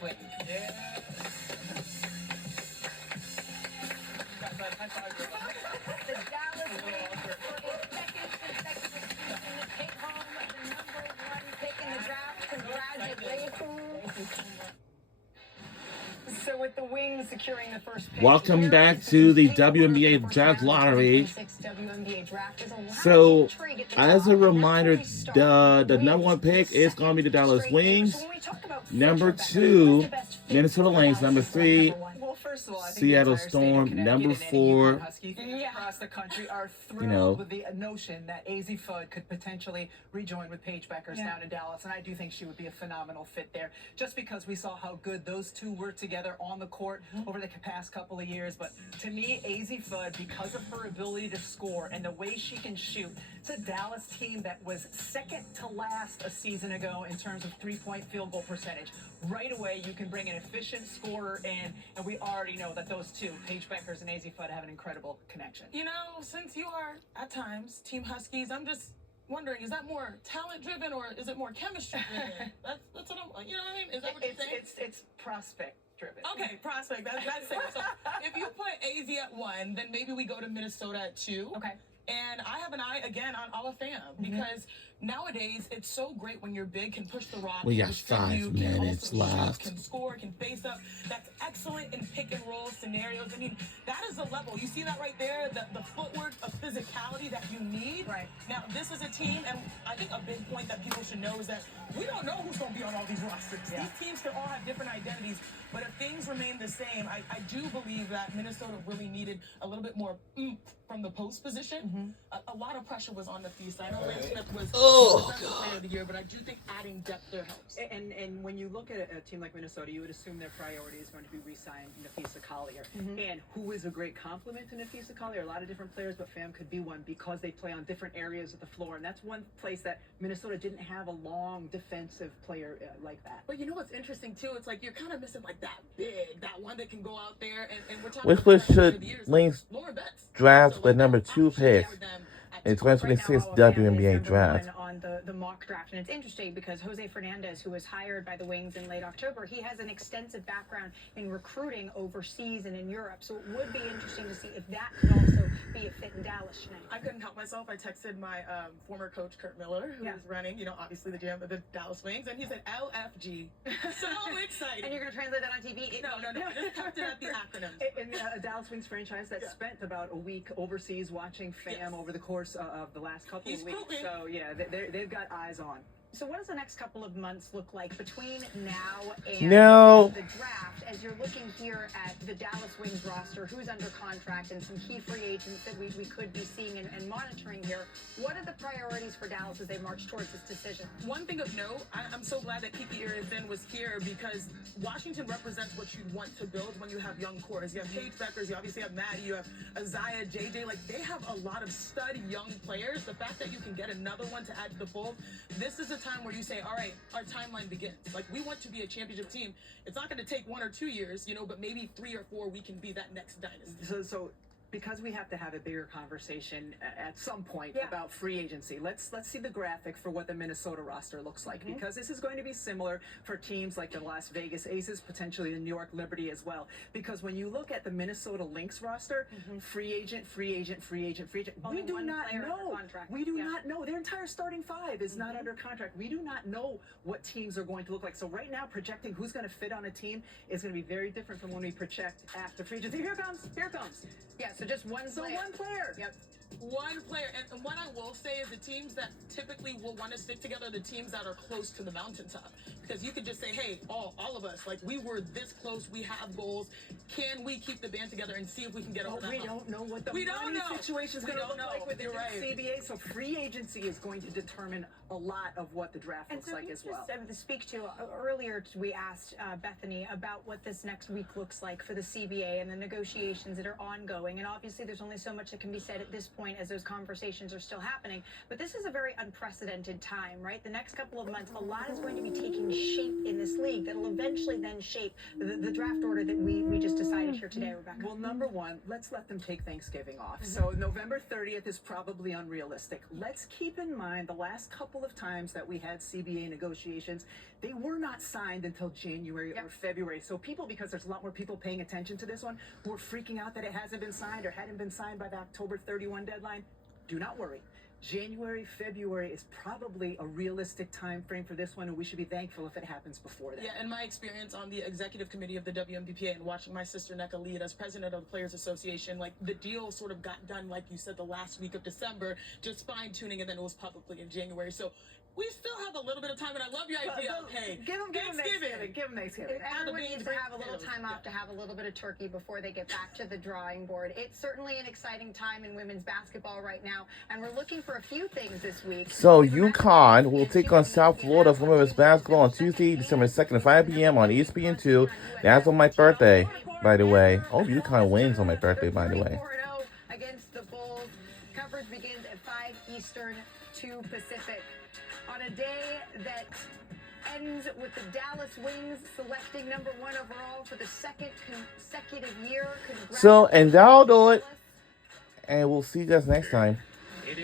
Dallas Wings. Yeah. The Dallas Wings for a second consecutive season take home the #1 pick in the draft. Congratulations. So with the Wings securing the first pick, Welcome back to the WNBA Draft Lottery. So, as a reminder, the #1 pick is going to be the Dallas Wings. Number 2, Minnesota Lynx. Number 3, Well, first of all, I think Seattle the entire Storm. state of Connecticut Number and any 4, UConn Husky fans across the country are thrilled with the notion that AZ Fudd could potentially rejoin with Paige Beckers down in Dallas, and I do think she would be a phenomenal fit there, just because we saw how good those two were together on the court over the past couple of years. But to me, AZ Fudd, because of her ability to score and the way she can shoot, it's a Dallas team that was second to last a season ago in terms of three-point field goal percentage. Right away, you can bring an efficient scorer in, and we already know that those two, Paige Beckers and AZ Fudd, have an incredible connection. You know, since you are, at times, Team Huskies, I'm just wondering, is that more talent-driven or is it more chemistry-driven? that's what I'm, you know what I mean? Is that what you're saying? It's prospect-driven. Okay, prospect. That's it. So if you put AZ at 1, then maybe we go to Minnesota at 2. Okay. And I have an eye, again, on Ala Fam, because nowadays it's so great when you're big, can push the rock. We can got distribute, 5 can minutes also shoot, left. Can score, can face up. That's excellent in pick and roll scenarios. I mean, that is the level. You see that right there? The footwork of physicality that you need. Right. Now, this is a team, and I think a big point that people should know is that we don't know who's going to be on all these rosters. Yeah. These teams can all have different identities, but if things remain the same, I do believe that Minnesota really needed a little bit more oomph from the post position. A lot of pressure was on the Feast. I know Lance Smith was the defensive player of the year, but I do think adding depth there helps. And when you look at a team like Minnesota, you would assume their priority is going to be re-signing Nafisa Collier. And who is a great complement to Nafisa Collier? A lot of different players, but Fam could be one because they play on different areas of the floor. And that's one place that Minnesota didn't have a long defensive player like that. But you know what's interesting, too? It's like you're kind of missing like that big, that one that can go out there. And we're talking Which about one the past should few years, Lynx Lauren Betts. draft So, the like, number that 2 option pick there with them at in 2. 2026 Right now, Alabama is WNBA number Draft? 1 on the mock draft, and it's interesting because Jose Fernandez, who was hired by the Wings in late October, he has an extensive background in recruiting overseas and in Europe. So it would be interesting to see if that could also be a fit in Dallas tonight. I couldn't help myself. I texted my former coach, Kurt Miller, who is running, you know, obviously the GM of the Dallas Wings, and he said LFG. So excited. And you're going to translate that on TV? No. I just kept it at the acronyms. And a Dallas Wings franchise that spent about a week overseas watching Fam over the course of the last couple of weeks. Cooking. So, yeah, they've got eyes on. So what does the next couple of months look like between now and the draft, as you're looking here at the Dallas Wings roster, who's under contract, and some key free agents that we could be seeing and monitoring here? What are the priorities for Dallas as they march towards this decision? One thing of note, I'm so glad that Kiki Irvin was here, because Washington represents what you'd want to build when you have young cores. You have Paige Beckers, you obviously have Maddie, you have Isaiah, JJ. Like, they have a lot of stud young players. The fact that you can get another one to add to the fold, this is a time where you say, all right, our timeline begins. Like, we want to be a championship team. It's not going to take 1 or 2 years, you know, but maybe 3 or 4 we can be that next dynasty. So because we have to have a bigger conversation at some point about free agency, let's see the graphic for what the Minnesota roster looks like, because this is going to be similar for teams like the Las Vegas Aces, potentially the New York Liberty as well. Because when you look at the Minnesota Lynx roster, free agent, Only we do one not player under know. contract. We do not know. Their entire starting 5 is not under contract. We do not know what teams are going to look like. So right now, projecting who's going to fit on a team is going to be very different from when we project after free agency. Here it comes. Yeah, so just one player. One player. Yep. One player. And what I will say is the teams that typically will want to stick together are the teams that are close to the mountaintop. Because you could just say, hey, all of us, like, we were this close, we have goals. Can we keep the band together and see if we can get over that We hump? don't know what the We don't money know. situation is We going to don't look like know. with the You're right. CBA. So free agency is going to determine a lot of what the draft looks like as well. Just speak to, earlier we asked Bethany about what this next week looks like for the CBA and the negotiations that are ongoing, and obviously there's only so much that can be said at this point as those conversations are still happening. But this is a very unprecedented time, right? The next couple of months, a lot is going to be taking shape in this league that will eventually then shape the draft order that we just decided here today, Rebecca. Well, number one, let's let them take Thanksgiving off. So November 30th is probably unrealistic. Let's keep in mind the last couple of times that we had CBA negotiations, they were not signed until January or February. So people, because there's a lot more people paying attention to this one, who are freaking out that it hasn't been signed or hadn't been signed by the October 31 deadline, do not worry. January, February is probably a realistic time frame for this one, and we should be thankful if it happens before that. Yeah, in my experience on the executive committee of the WNBPA and watching my sister Nneka lead as president of the Players Association, like the deal sort of got done, like you said, the last week of December, just fine tuning, and then it was publicly in January. So we still have a little bit of time, and I love your idea. Hey, give them Thanksgiving. Give them Thanksgiving. Everyone needs to have a little time off to have a little bit of turkey before they get back to the drawing board. It's certainly an exciting time in women's basketball right now, and we're looking for a few things this week. So UConn will take on South Florida for women's basketball on Tuesday, December 2nd at 5 p.m. on ESPN2. That's on my birthday, by the way. I hope UConn wins on my birthday, by the way. 4-0 against the Bulls. Coverage begins at 5 Eastern, 2 Pacific. On a day that ends with the Dallas Wings selecting #1 overall for the second consecutive year. So, and that'll do it. And we'll see you guys next time.